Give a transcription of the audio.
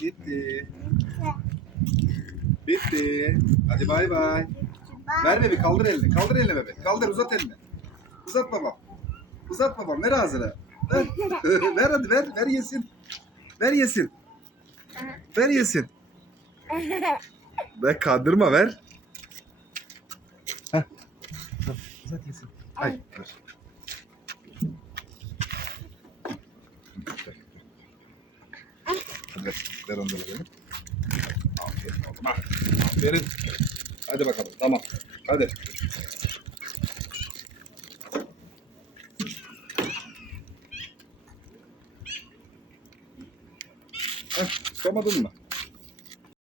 Bitti. Bitti. Hadi bay bay. Ver bebi, kaldır elini. Kaldır elini bebek. Kaldır, uzat elini. Uzat babam. Uzat babam, ver ağzına. Ver. Ver hadi, ver. Ver yesin. Ver yesin. Ver yesin. Ver, kandırma, ver. Heh. Uzat yesin. Ay, ver. Hadi ver onu da verelim. Aferin oğlum. Aferin. Hadi bakalım, tamam. Hadi. Heh, tutamadın mı?